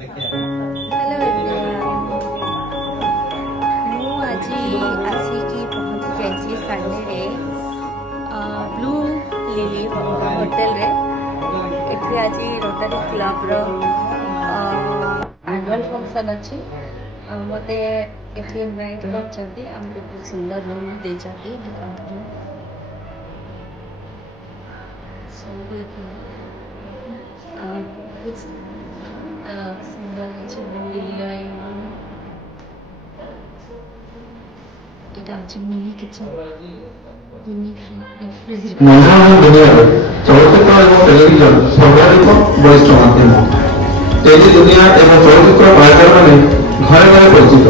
Blue lily hotel रे एठी आज रोटरी क्लब रो एनुअल फंक्शन अच्छी मते एठी इनवाइट करछथि हमके बहुत सुंदर रूम दे छथि सुंदर अच्छे लिली এটা হচ্ছে মিনি কিচেন চলচ্চিত্র এবং টেলিভিশন সর্বাধিক বরিষ্ঠ মাধ্যম টেলি দুনিয়া এবং চলচ্চিত্র কଳାକାରମାନେ ଘରେ ଘରେ ପରିଚିତ।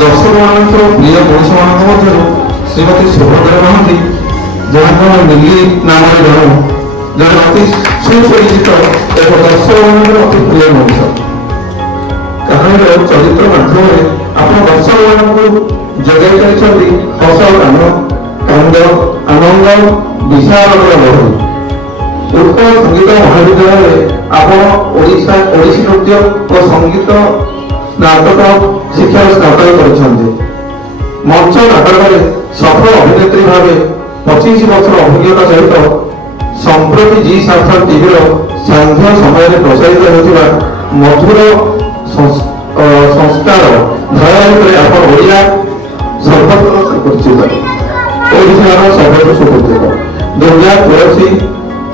ଦର୍ଶକମାନଙ୍କର ପ୍ରିୟ ମଣିଷମାନଙ୍କ ମଧ୍ୟରୁ ଶ୍ରୀମତୀ ସୁଭଦ୍ରା ମହାନ୍ତି ଯାହାଙ୍କର ମିଲି ନାମରେ ଜଣେ ଅତି ସୁପରିଚିତ ଏବଂ ଦର୍ଶକମାନଙ୍କର ଅତି ପ୍ରିୟ ମଣିଷ। କାହାଣୀର ଚରିତ୍ର ମାଧ୍ୟମରେ ଆପଣ ଦର୍ଶକମାନଙ୍କୁ ଯୋଗାଇ ପାରିଛନ୍ତି ହସ କାନ୍ଦ ଆନନ୍ଦ ବିଶାଳର ଲହରୀ। ଉତ୍କଳ ସଙ୍ଗୀତ ମହାବିଦ୍ୟାଳୟରେ ଆପଣ ଓଡ଼ିଶୀ ନୃତ୍ୟ ଓ ସଙ୍ଗୀତ ନାଟକ ଶିକ୍ଷାର ସ୍ନାତକ କରିଛନ୍ତି। ମଞ୍ଚ ନାଟକରେ ସଫଳ ଅଭିନେତ୍ରୀ ଭାବେ 25 ବର୍ଷର ଅଭିଜ୍ଞତା ସହିତ ସମ୍ପ୍ରତି ଜି ସାର୍ଥକ ଟିଭିର ସାନ୍ଧ୍ୟ ସମୟରେ ପ୍ରସାରିତ ହେଉଥିବା ମଧୁର ସଂସ୍କାର ଧାରାବାହିକରେ ଆପଣ ଓଡ଼ିଆ ସର୍ବତ୍ର ପରିଚିତ ଓଡ଼ିଶାର ସର୍ବତ୍ର ସୁପରିଚିତ। ଦୁର୍ଗା ତୁଳସୀ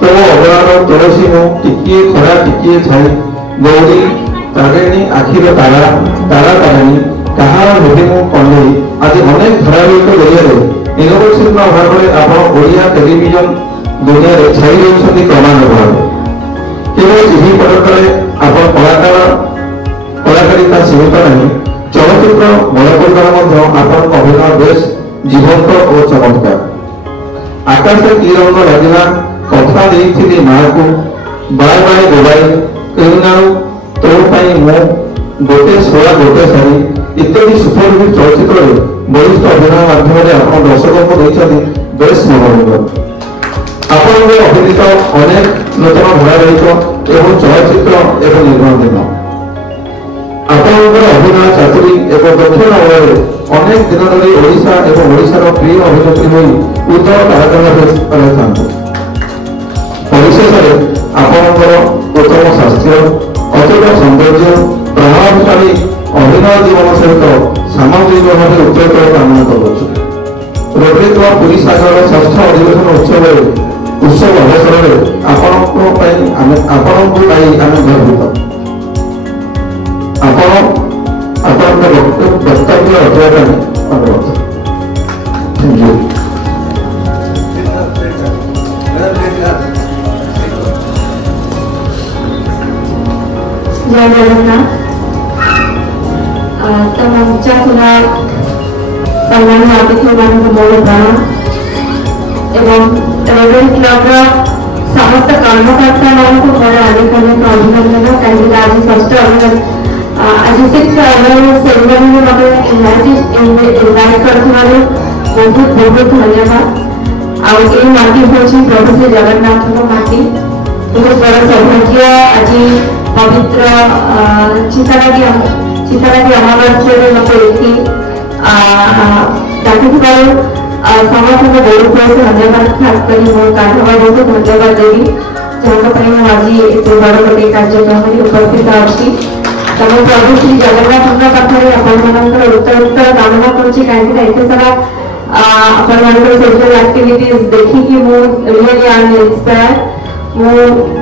ତୋ ଅବଳାର ତୁଳସୀ ମୁଁ ଟିକିଏ ଖରା ଟିକିଏ ଛାଇ ଗୌରୀ ତାରିଣୀ ଆଖିର ତାରା ତାରା ତାରିଣୀ କାହାର ହେବି ମୁଁ କଣ୍ଢେଇ ଆଜି ଅନେକ ଧାରାବାହିକ ଜରିଆରେ ନିରବଚ୍ଛିନ୍ନ ଭାବରେ ଆପଣ ଓଡ଼ିଆ ଟେଲିଭିଜନ ଦୁନିଆରେ ଛାଇ ରହିଛନ୍ତି କ୍ରମାନ୍ୱୟରେ। କେବଳ ଟିଭି ପରଦାରେ ଆପଣ କଳାକାରିତା ସୀମିତ ନାହିଁ, ଚଳଚ୍ଚିତ୍ର ବଡ଼ପର୍ଦ୍ଦାରେ ମଧ୍ୟ ଆପଣଙ୍କ ଅଭିନୟ ବେଶ ଜୀବନ୍ତ ଓ ଚମତ୍କାର। ଆକାଶରେ କି ରଙ୍ଗ ଲାଗିଲା କଥା ଦେଇଥିଲି ମାଆକୁ ବାଏ ବାଏ ଗୋବାଇ କେଉଁନାରୁ ତୋ ପାଇଁ ମୁଁ ଗୋଟେ ଶୋଳା ଗୋଟେ ଶାଢ଼ୀ ଇତ୍ୟାଦି ସୁପରହିଟ୍ ଚଳଚ୍ଚିତ୍ରରେ ବରିଷ୍ଠ ଅଭିନୟ ମାଧ୍ୟମରେ ଆପଣ ଦର୍ଶକଙ୍କୁ ଦେଇଛନ୍ତି ବେଶ ମନୋରଞ୍ଜନ। ଆପଣଙ୍କ ଅଭିନୀତ ଅନେକ ନୂତନ ଧାରାବାହିକ ଏବଂ ଚଳଚ୍ଚିତ୍ର ଏବଂ ନିର୍ମାଣ ଆପଣଙ୍କର ଅଭିନୟ ଚାତୁରୀ ଏବଂ ଦକ୍ଷିଣ ବଳରେ ଅନେକ ଦିନ ଧରି ଓଡ଼ିଶା ଏବଂ ଓଡ଼ିଶାର ପ୍ରିୟ ଅଭିନେତ୍ରୀ ହୋଇ ଉଜ୍ଜଳ ତାରକା ଭାବେ ରହିଥାନ୍ତି। ପରିଶେଷରେ ଆପଣଙ୍କର ଉତ୍ତମ ସ୍ୱାସ୍ଥ୍ୟ ଅତୁଟ ସୌନ୍ଦର୍ଯ୍ୟ ପ୍ରଭାବଶାଳୀ ଅଭିନୟ ଜୀବନ ସହିତ ସାମାଜିକ ଭାବେ ଉଚ୍ଚତର କାମନା କରୁଛୁ। ରୋଟରୀ କ୍ଲବ ପୁରୀ ଶାଖାର 6ଠ ଅଧିବେଶନ ଉତ୍ସବ ଅବସରରେ ଆପଣଙ୍କୁ ପାଇ ଆମେ ଗର୍ବିତ। ଆପଣଙ୍କ ବକ୍ତବ୍ୟ ରଖିବା ପାଇଁ ଅନୁରୋଧ। जय जगन्नाथ। तो मंच सुना सम्मान अतिथि मान मोर प्रणाम एवं रोटरी क्लब समस्त कर्मकर्ता मान मोर अनेक अनेक अभिनंदन कहीं आज 6ठ आज 6th एनुअल सेरेमनी में मत इनवाइट कर बहुत बहुत धन्यवाद। आउ माटी हूँ प्रभु श्री जगन्नाथ माटी बहुत बड़ा सौभाग्य। आज पवित्र चितारागी अमावास्या मत ये डाकी समस्त बहुत बहुत धन्यवाद। खास कर मो काढ़वा बहुत धन्यवाद देवी जहाँ आज एत बड़ गोटे कार्यक्रम उपस्थित अच्छी तब प्रभु श्री जगन्नाथ पाखे आपण उत्तर कामना करुँच कहीं सारा आपण सोशल एक्टिविटीज देखिकी रियली आई एम इंस्पायर। मु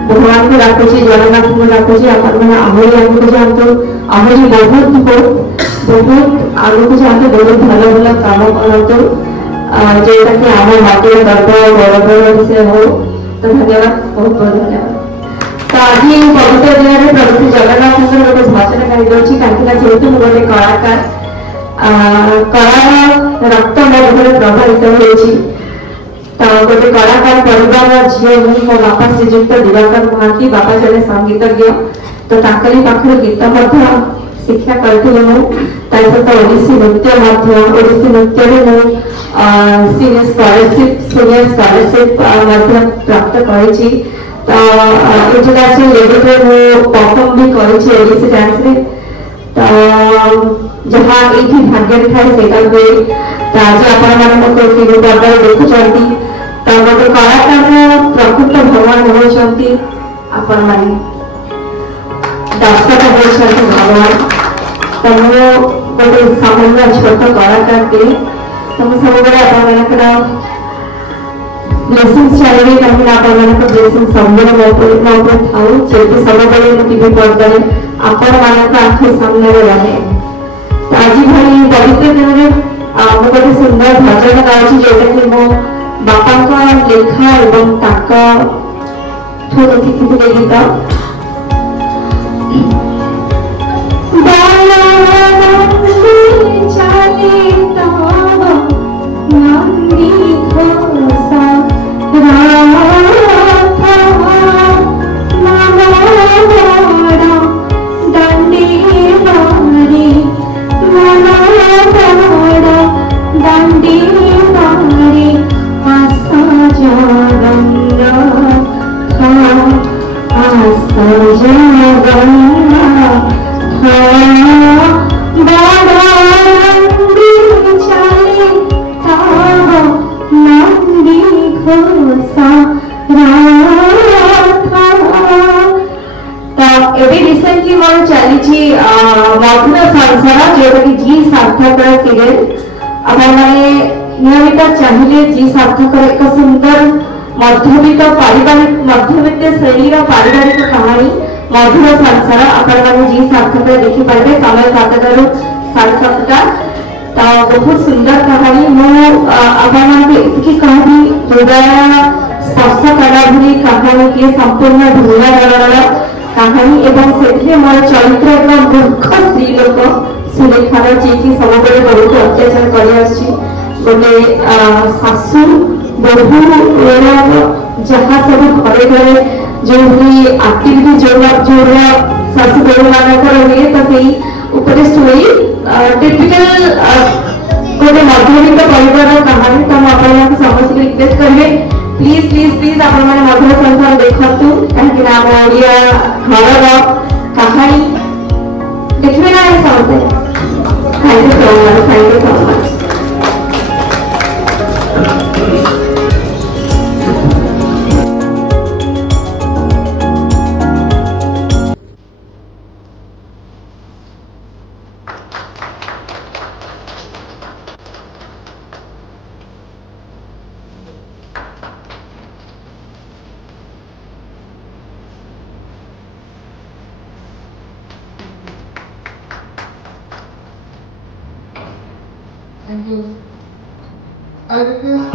भगवान को डाकुची जगन्नाथ को डाकुची आपण आहरी आगे जातु आहरी बहुत बहुत आगे को जाते बहुत भल भल काम करतु जोटा कि आम माटी गर्व गौरव से हो। तो धन्यवाद बहुत बहुत धन्यवाद। तो आज पवित्र दिन में प्रभु श्री जगन्नाथ गोटे भाषण कही कहीं जेहतु गोटे कलाकार कलार रक्त मो प्रभावित होती तो गोटे कलाकार परिवार झील मुझे मो बापा श्रीजुक्त दिवाकर महांती बापा जड़े संगीतज्ञ तो पाखे गीत शिक्षा करी सहित ओडिसी नृत्य सीनियर स्कॉलरशिप प्राप्त कर तो इंटरनेशनल लेवल पे वो परफॉर्म भी करेছে ओडिसी डांस रे तो जहाँ एठी भाग्य थाए सेटा हुए तो आज आपण मानक टीवी पर्दार देखुचंती तो गोटे कलाकार प्रकृत भगवान होचंती आपण माने दर्शक होचंती भगवान तो मो गोटे सामान्य छोट कलाकार टे तो मु सब बेले आपण मानकर ब्लेसिंग्स चाहिए कहीं आपण मानक ब्लेसिंग सबले मो पर थाउ जेते सब बेले टीवी पर्दार आपण मानक आंख सामने रहे तो आज भली पवित्र दिन में मु गोटे सुंदर भजन गाँची जोटा कि मो बापा लेखा एवं शिखी गीत रिसेंटली मोर चली मधुर संसार जोटा कि जी सार्थक सीरियल नियमित चाहिए जी सार्थक एक सुंदर मध्यवित्त श्रेणीर पारिवारिक कहानी मधुर संसार आपण जी सार्थक देखिपारे समय 7 रू 7:30 तो बहुत सुंदर कहानी मुझे कहबी हृदय स्पर्श कला भली कहानी की संपूर्ण भिन्न धरण कहानी एवं से मोर चरित्र एक मूर्ख स्त्री लोक सुलेखार जी की सब बहुत अत्याचार कर गोटे शाशु बहु जहाँ सब घरे घरे जो भी एक्टिविटी जो शाशु बहु मानक हुए तो शुई टिपिकल गोटे मध्यवित्त परिवार कहानी तो मुझे समस्त रिक्वेस्ट करेंगे प्लीज प्लीज प्लीज आपण माने मधुर संसार देखतु कहीं ना ओडिया घर कहानी देखिए ना समझे thank you so much Thank you.